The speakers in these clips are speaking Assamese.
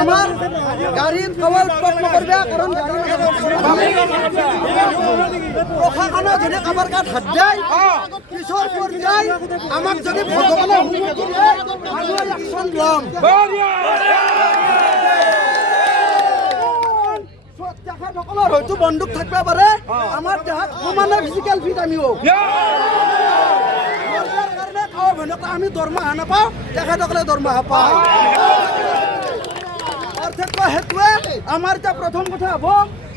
আমাৰ গাড়ীত কেৱল স্পট নকৰিবা কাৰণ প্ৰশাসনে যদি কাৰোবাৰ গাত হাত দিয়ে পিছৰ পৰ্যায় আমাক যদি ভগৱানে অনুমতি দিয়ে আমি একশ্যন ল'ম। তেখেতসকলৰ হয়তো বন্দুক থাকিব পাৰে, আমাৰ দেহাত সমানে ফিজিকেল ফিট আমিও কাৰণে খাওঁ ভেনকা আমি দৰমহা নাপাওঁ, তেখেতসকলে দৰমহা পায়। সেইটোৱে আমাৰ এতিয়া প্ৰথম কথা হ'ব,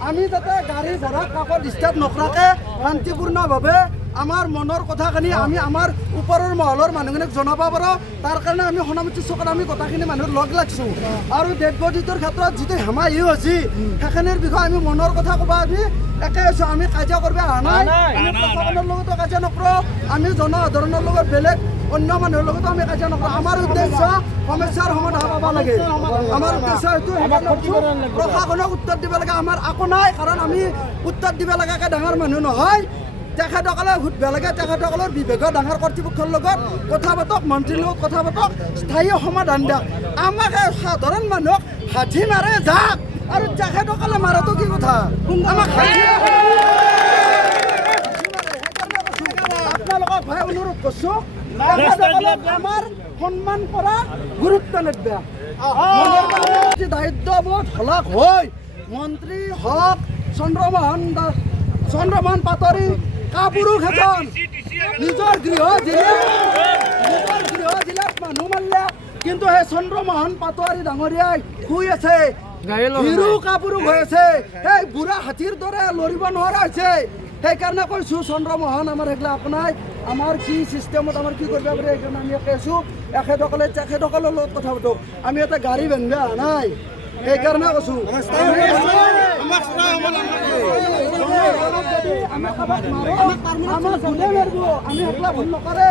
আমি যাতে গাড়ী ভাড়া কাকো ডিষ্টাৰ্ব নকৰাকৈ শান্তিপূৰ্ণভাৱে আমাৰ মনৰ কথাখিনি আমি আমাৰ ওপৰৰ মহলৰ মানুহখিনিক জনাব পাৰোঁ। তাৰ কাৰণে আমি সনামতি চকত আমি গোটেইখিনি মানুহ লগ লাগছোঁ আৰু ডেড বডিটোৰ ক্ষেত্ৰত যিটো হেমাহি হৈছে সেইখিনিৰ বিষয়ে আমি মনৰ কথা ক'ব আমি একে হৈছোঁ। আমি কাজিয়া কৰিব অহা নাই, আমি প্ৰশাসনৰ লগতো কাজিয়া নকৰোঁ, আমি জনসাধাৰণৰ লগত বেলেগ অন্য মানুহৰ লগতো আমি কাজিয়া নকৰোঁ। আমাৰ উদ্দেশ্য সমস্যাৰ সমাধান পাব লাগে, আমাৰ উদ্দেশ্য সেইটো। প্ৰশাসনক উত্তৰ দিব লাগে, আমাৰ একো নাই, কাৰণ আমি উত্তৰ দিব লগাকৈ ডাঙৰ মানুহ নহয়। তেখেতসকলে সুধিব লাগে, তেখেতসকলৰ বিভাগৰ ডাঙৰ কৰ্তৃপক্ষৰ লগত কথা পাতক, মন্ত্ৰীৰ লগত কথা পাতক, স্থায়ী সমাধান দিয়ক। আমাক সাধাৰণ মানুহক হাতী মাৰে যাক, আৰু তেখেতসকলে মাৰাটো কি কথা? আমাক আপোনালোকক ভাই অনুৰোধ কৰিছোঁ, আমাৰ সন্মান কৰা গুৰুত্ব নিদিয়া। দায়িত্ববোধ হলাক হৈ মন্ত্ৰী হওক চন্দ্ৰমোহন পাটোৱাৰী কাপুৰুষ এজন নিজৰ গৃহ জিলাত মানুহ মাৰিলে, কিন্তু সেই চন্দ্ৰমোহন পাটোৱাৰী ডাঙৰীয়াই শুই আছে, হিৰো কাপুৰুষ হৈ আছে, সেই বুঢ়া হাতীৰ দৰে লৰিব নোৱাৰা হৈছে। সেইকাৰণে কৈছোঁ চন্দ্ৰমোহন আমাৰ সেইগিলা আপোনাৰ আমাৰ কি চিষ্টেমত আমাৰ কি কৰিব পাৰি, সেইকাৰণে আমি কৈছোঁ তেখেতসকলৰ লগত কথা পাতক। আমি এটা গাড়ী ভাঙিব অহা নাই, সেইকাৰণে কৈছোঁ। আমাক গুলি মাৰিব, আমি সেইগিলা ভুল নকৰে।